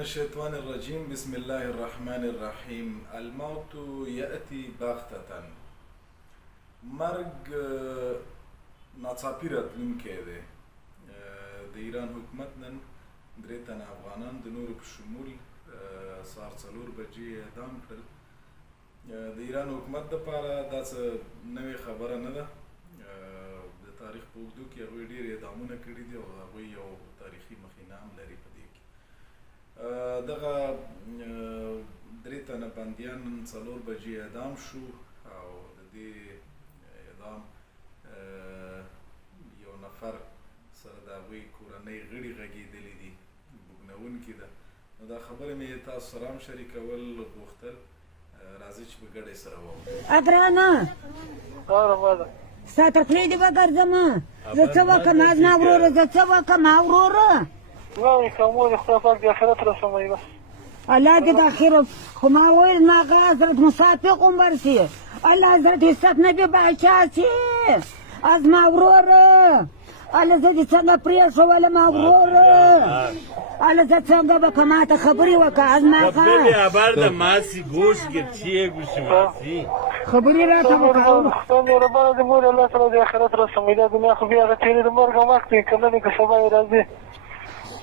الشيطان الرجيم بسم الله الرحمن الرحيم الموت يأتي بغتة مرګ ناڅاپي راتلونکی دی. د ایران حکومت نن 3 تنه افغانان د نورو په شمول سهار 4 بجې اعدام کړل. د ایران حکومت دپاره دا څه نوې خبره نه ده. د تاریخ په اوږدو کې هغوی ډېر اعدامونه کړي دي او هغوی یو تاریخي مخینه هم لري په دې کې. دغه 3 تنه بندیان نن 4 بجې اعدام شو او د دې اعدام یو نفر سره د هغوی کورنۍ غړي غږېدلي دي، بوږنوونکي ده. نو دا خبره مې تاسو سره هم شریکول غوښتل. راځئ چې په ګډه یې سره ووایو. ګرانه ستا تر خولې دې وګرځم، زه څه وکړم زما وروره، زه څه وکړم وروره؟ وایي که مور دې خدای پاک دې آخرت رسوي بس. الله دې د آخرت خو ما ویل زما هغه حضرت موسی پیغمبر سي، الله حضرت عیسی نبي باچا سي، زما وروره الله زه دې څنګه پرېښولم وروره، الله زه څنګه به که ما ته خبرې وکړه زما خبرې راته وکړه. خدای مهربانه دې مور الله تعالی دې آخرت رسوي. دا دنیا خو بیا هغه تېرې د مرګ هم وخت دی، که نه دی که سبا یې راځي.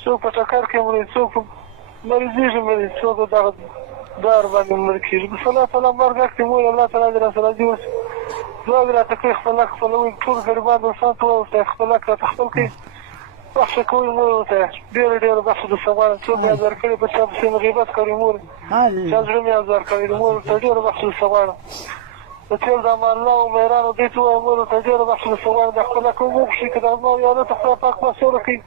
څوک په ټکر کې مري، څوک په مریضېږي مري، څوک دغه دار باندې مړ کېږي. بس الله تعالی مرګ وخت دی مور الله تعالی دې راسره راضي اوسي. دعا دې راته کوي خپل حق خپلوئ، ټول غریبان دوستان ته ووایئ خپل حق راته خپل کړئ، بخښه کوئ مور ورته ډېره ډېره بخښه درڅه غواړم. څوک مې ازار کړي په چا پسې مې غیبت کړی مور، چا زړه مې ازار کړی دی مور ورته ډېره بخښه درڅه غواړم. د تېر د امان الله او مهرانو دې ته ووایم مور ورته ډېره بخښه درڅه غواړم. د خپل حق وبخښئ، که د زما یادو ته خدای پاک مسؤله کړي،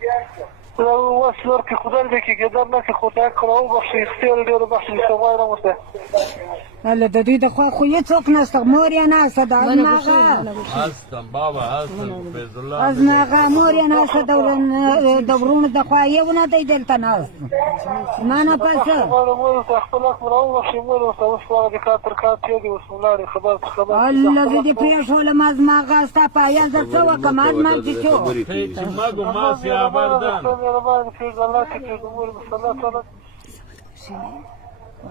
وس ورکړي، خدای دې کړي ګدر نه کړي، خو ته حق را وبخښئ. ډېره ډېره بخښه درڅه غواړم ورته. الله د دوی د خوا خو هېڅوک نشته، مور یې ناسته ده، زما هغه مور یې ناسته ده، د وروڼو د خوا یو نه دی دلته ناست زما نه پسه. خپل حق مې را وبخښئ مور ورته. اوس خو هغه د کار تر کار تېر دي، اوس ولاړې خبر الله زه دې پرېښولم زما هغه ستا په عیال زه څه وکړم زما چې څه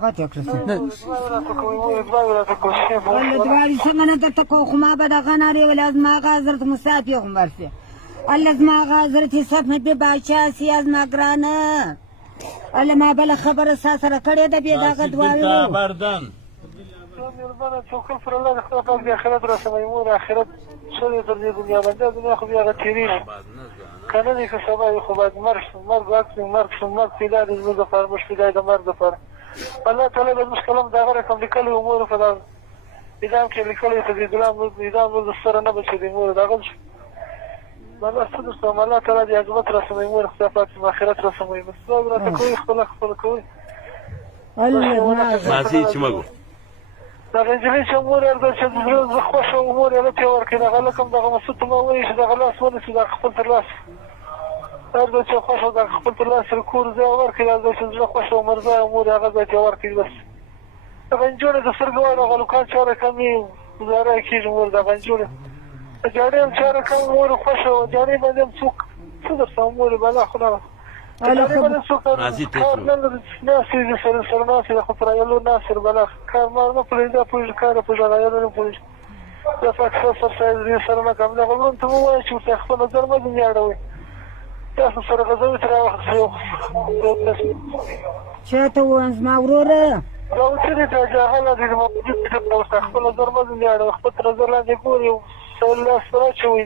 غټ یې کړه الله دواړې څنګه نه درته کوو، خو ما به دغه نارې ویلې زما هغه حضرت موسی پیغمبر سي، الله زما هغه حضرت عیسی نبي باچا سي، زما ګرانه الله ما بله خبره ستا سره کړې ده بې دغه دواړو. مهربانه توکل پر الله د خدای پاک دې آخرت راسوي مور. آخرت ښه دی تر دې دنیا باندې، دا دنیا خو بیا هغه تېرېږي، که نه دی که سبا وي، خو باید مرګ شو، مرګ وخت وي، مرګ شو، مرګ پیدا دی زموږ دپاره، موږ پیدا د مرګ دپاره. الله تعالی به زموږ قلم د هغه رقم لیکلی و مور، په دغه اعدام کې لیکلی په دې اعدام نور د سره نه بچېدی مور. د هغه الله څه درته وایم، الله تعالی دې عظمت راسوي مور، خدای پاک دې آخرت راسوي. بس دعا دې راته کوئ، خپل حق خپله کوئ. دغه نجلۍ چې مور یې ده چې د زړه زه خوښه وم مور یې هلته یې ورکړې. دغه هلک هم دغه مسعود ته ما وایي چې دغه لاس ونیسي، دغه خپل تر لاس هر ځای چې خوښه وه دغه خپل تر لاس سره کور ځای یې ورکړي، هر ځای چې زړه خوښه وه مرزا مور یې هغه ځای ته یې ورکړي. بس دغه نجونې د سترګو واړه هغه لوکان چې هره کم یې ګزاره یې کېږي مور. دغه نجونې د جاړې هم چې هره کم مور خوښه وه، جاړې باندې هم څوک څه درته وم مور بلا خو نه کار نه لري، ناستې دې سره ناستې ده، خو پر عیالو ناستې بلا کار ما نه پوهېږي، دا پوهېږي کار نه پوهېږي، عیالو نه پوهېږي. دا اکثر سرسایز دې سره نه کوم. دغه وروڼو ته مو ووایه چې ورته خپل نظر مه ځینې اړوئ، تاسو سره غزوي ترې راواخیستئ چا ته ووایم زما وروره دا اوس څه دې ته جاهله دې موجود دې ورته خپل نظر مه ځینې اړوئ، خپل تر نظر لاندې ګورئ، سړی لاس پر اچوئ.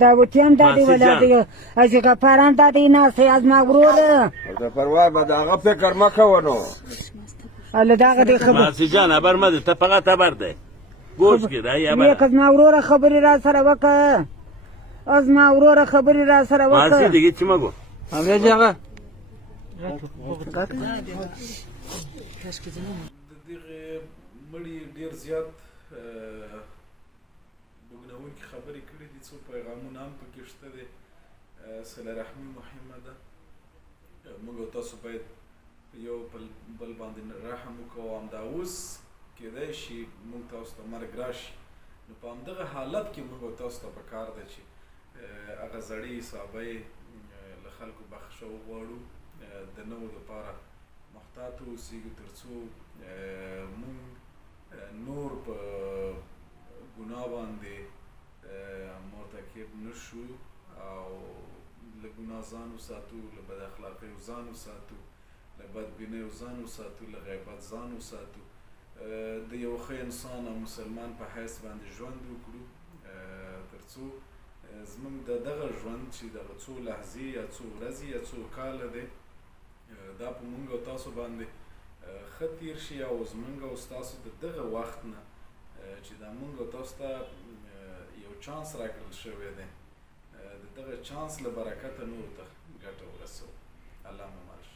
دا وتي هم دا دی ولا دی چې کفاران دا دی ناسته زما وروره ورته پروا به د هغه فکر مه کوه نو الله دغه دی خبر ماسي جان خبر مه ده، ته فقط خبر ده ګوش کړه یا بیا که زما وروره خبرې را سره وکړه، زما وروره خبرې را سره وکړه. ماسي دیگه چی مگو همه جاغه د دغې مړي ډېر زیات بوږنوونکي خبرې کړي دي، څو پیغامونه هم پکې شته دی. صله رحمي مهمه ده، موږ او تاسو باید یو بل باندې رحم وکړو. همدا اوس کېدای شي موږ تاسو ته مرګ راشي، نو په همدغه حالت کې موږ او تاسو ته پکار ده چې هغه زړې صحابه له خلکو بخښه وغواړو، د نوو دپاره محتاط اوسېږو تر څو مونږ نور په ګناه باندې مرتکب نه شو او له ګناه ځان وساتو، له بد اخلاقیو ځان وساتو، له بدبینیو ځان وساتو، له غیبت ځان وساتو، د یو ښه انسان او مسلمان په حیث باندې ژوند وکړو تر څو زموږ د دغه ژوند چې دغه څو لحظې یا څو ورځې یا څو کاله دی دا په مونږ او تاسو باندې ښه تیر شي او زموږ او ستاسو د دغه وخت نه چې دا مونږ او تاسو ته یو چانس راکړل شوی دی د دغه چانس له برکته نورو ته ګټه ورسوو. الله مو مل شه.